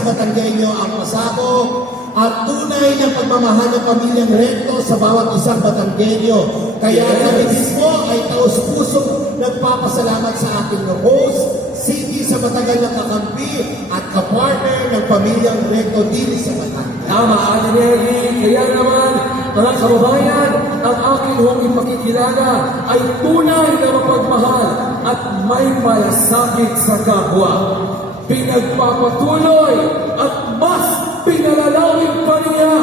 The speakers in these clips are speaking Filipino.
Batanggenyo ang pasabog at tunay na pagmamahal ng pamilyang rekto sa bawat isang Batanggenyo. Kaya kami mismo ay taus-puso nagpapasalamat sa ating host, Cindy sa matagal na kakampi at kapartner ng pamilyang rekto din sa Batangas. Tama, Ate. Kaya naman, mga kababayan, ang aking hong ipakikilala ay tunay na mapagmahal at may malasakit sa kapwa. Pinagpapatuloy at mas pinalalawin pa niya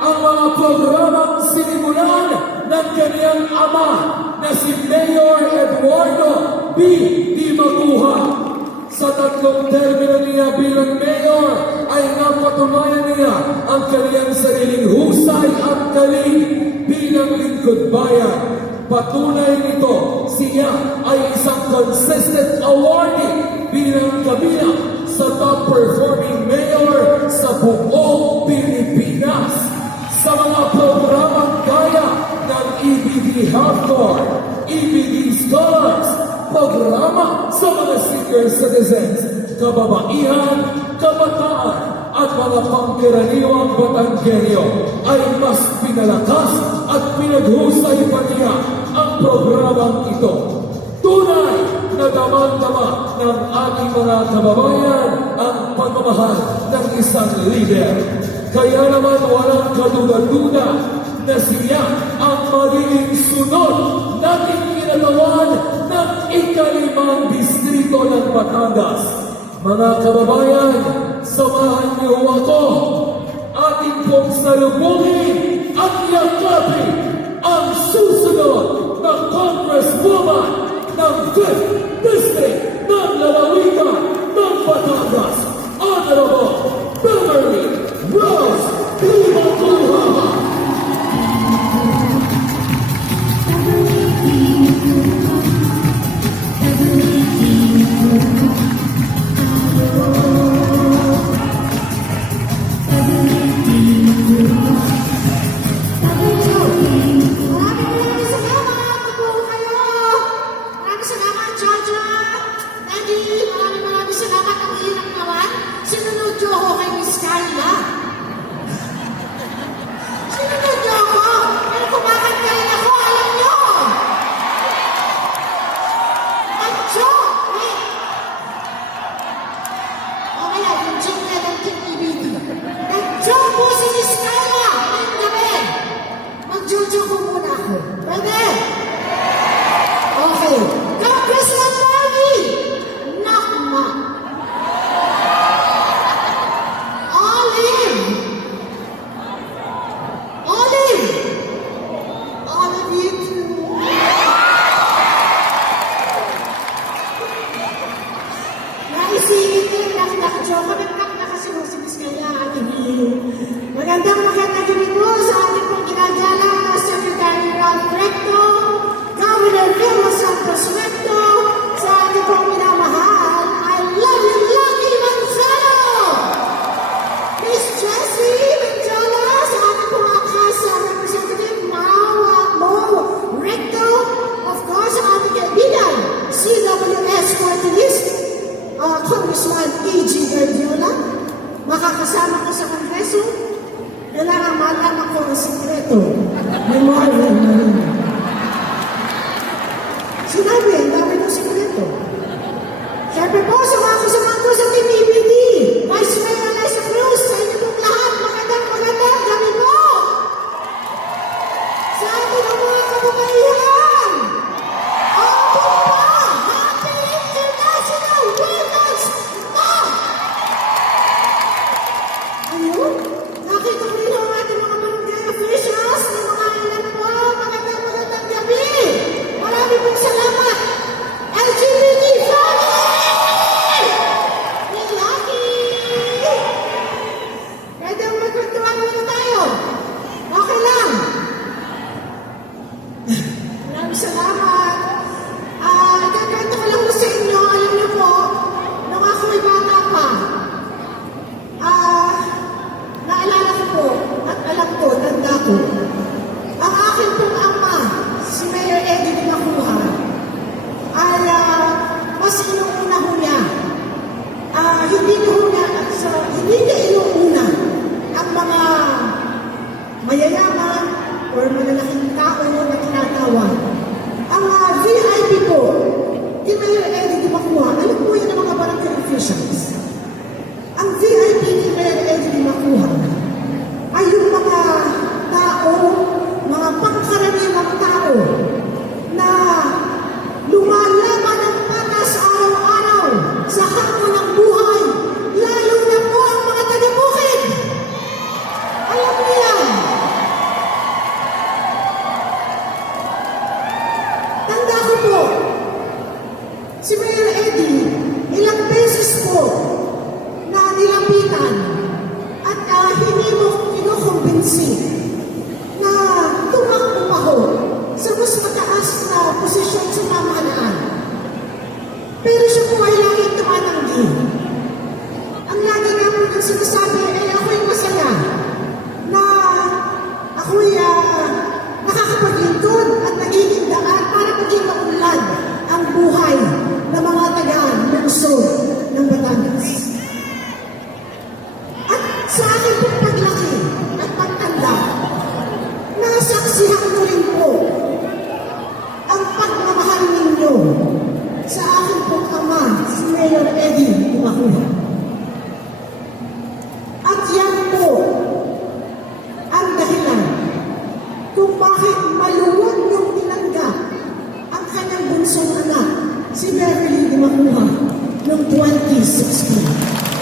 ang mga programang sinimulan ng kanyang ama na si Mayor Eduardo B. Di Maguha. Sa tatlong termino niya bilang mayor ay napatunayan niya ang kanyang sariling husay at galing bilang lingkod bayan. Patunay nito, siya ay isang consistent awardee bilang kabilang sa top performing mayor sa buong Healthcare, EBD Scholars, programa sa mga senior citizens, kababaihan, kabataan, at mga pangkaraniwang Batanggenyo ay mas pinalakas at pinaghusay pa niya ang programang ito. Tunay na damang-dama ng ating mga kababayan ang pagmamahal ng isang leader. Kaya naman walang kaduda-duda na siya magiging sunod nating kinagawan ng ikalimang distrito ng Batangas. Mga kababayan, samahan niyo ako ating pong salubungin at yakapin ang susunod na Congresswoman ng 5th District ng Lalawigan salamat ang hirap naman. Sinunod niyo ako kay Miss Carla. to the side. Noong 2016.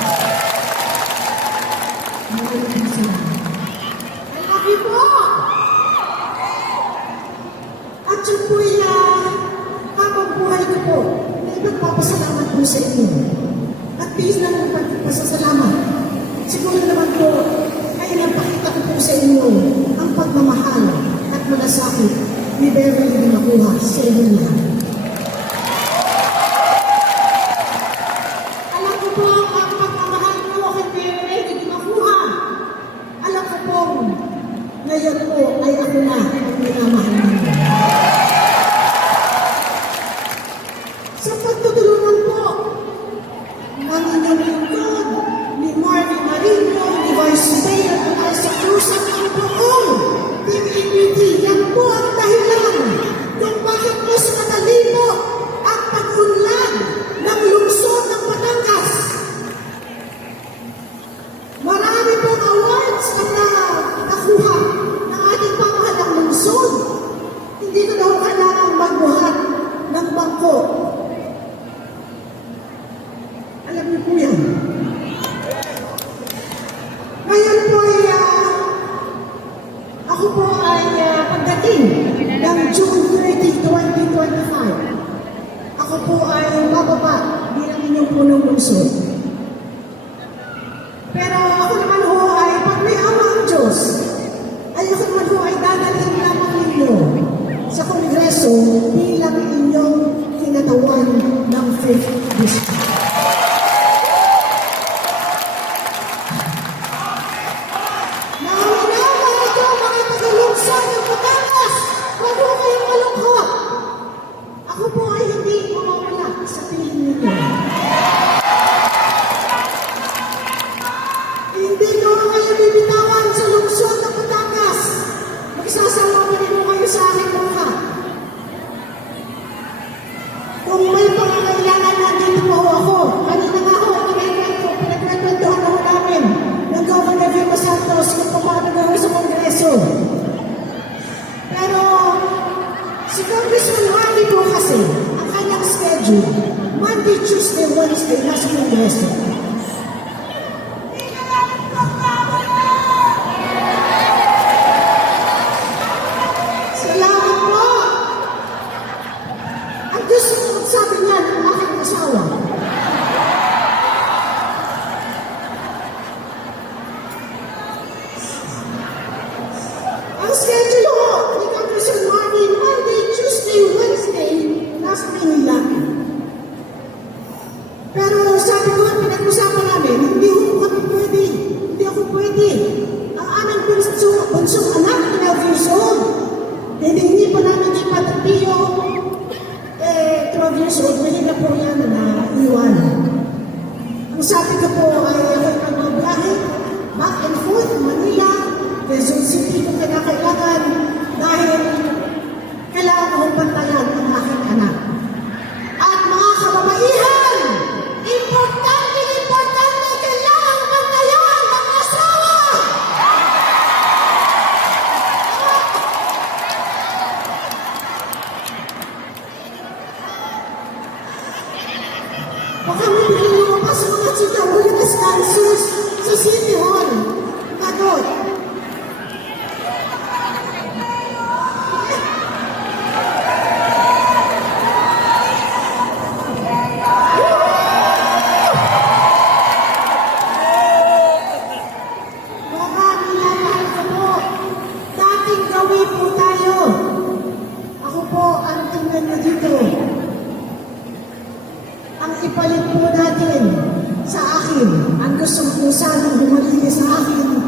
at ipalit po natin sa akin ang gusto ko sana humalili sa akin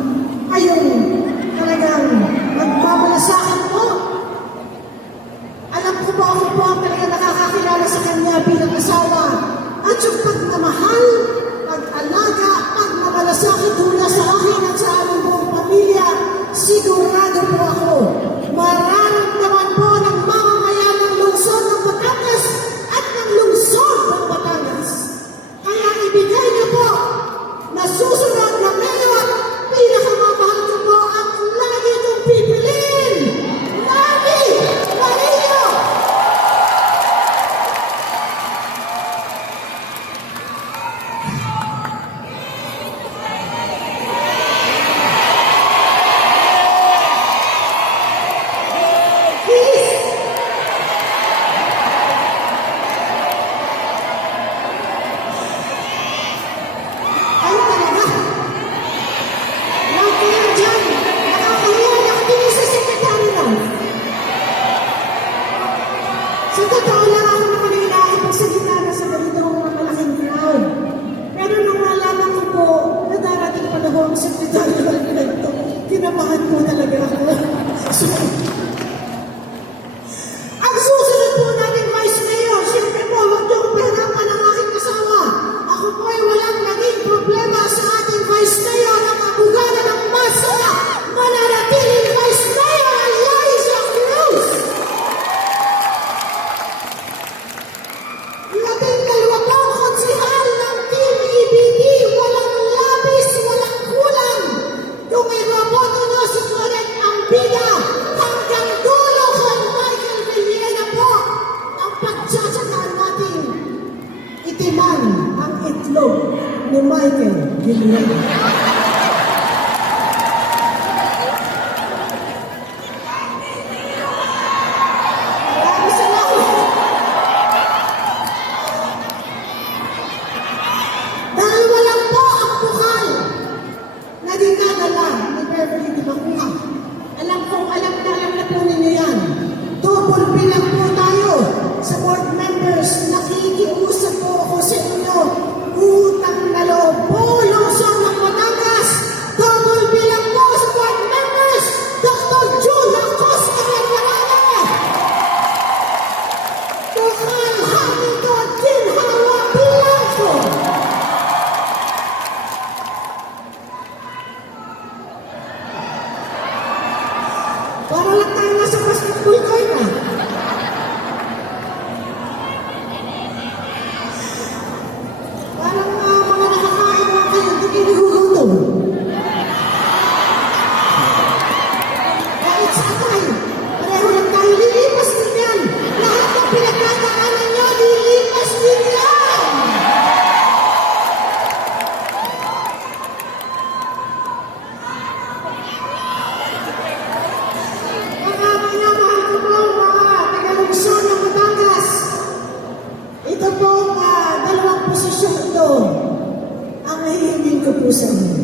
ay yung talagang magmamalasakit po. Alam ko po ako po ang talagang nakakakilala sa kanya bilang asawa at yung pagmamahal Oh. lang tayo Jerusalem.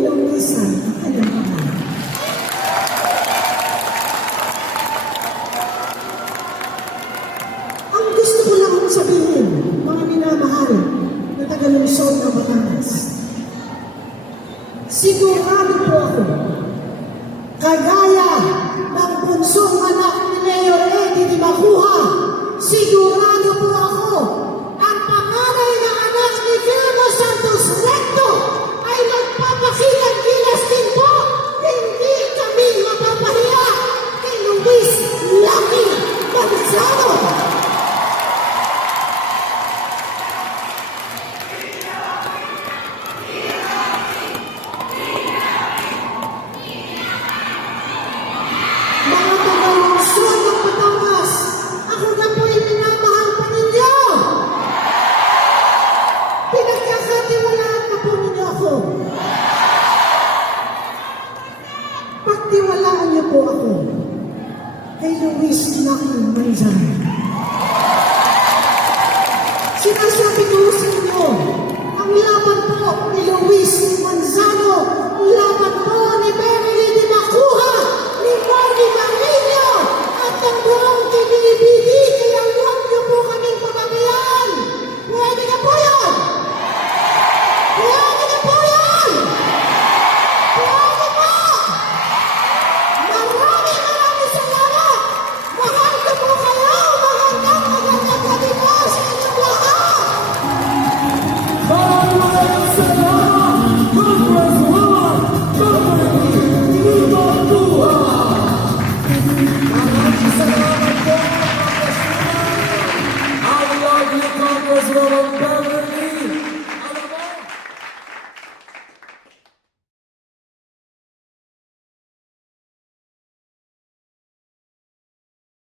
Po inumisan ang kanyang